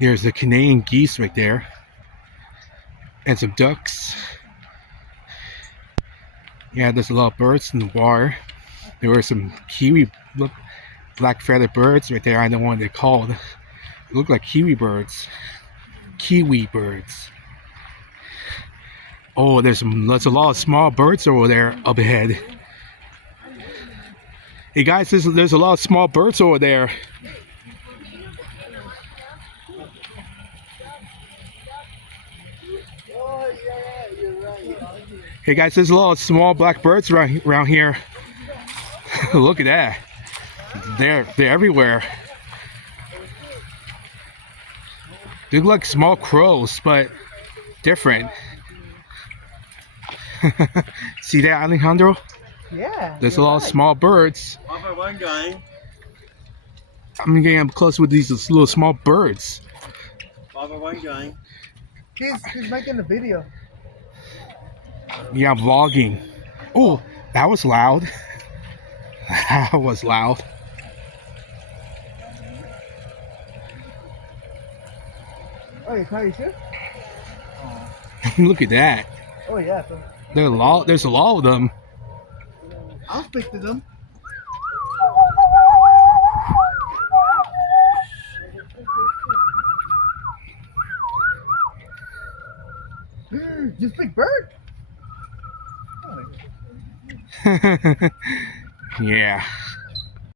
There's the Canadian geese right there. And some ducks. Yeah, there's a lot of birds in the water. There were some kiwi black feathered birds right there. I don't know what they're called. They look like kiwi birds. Kiwi birds. Oh, there's a lot of small birds over there up ahead. Hey guys, there's a lot of small birds over there. Hey guys, there's a lot of small black birds around here. Look at that. They're everywhere. They look like small crows, but different. See that, Alejandro? Yeah. There's a lot of small birds. One guy. I'm getting up close with these little small birds. One guy. He's making a video. Yeah, vlogging. Oh, that was loud. That was loud. Oh, you sure? Look at that. Oh yeah. So There's a lot of them. I'll speak to them. You speak bird? Yeah.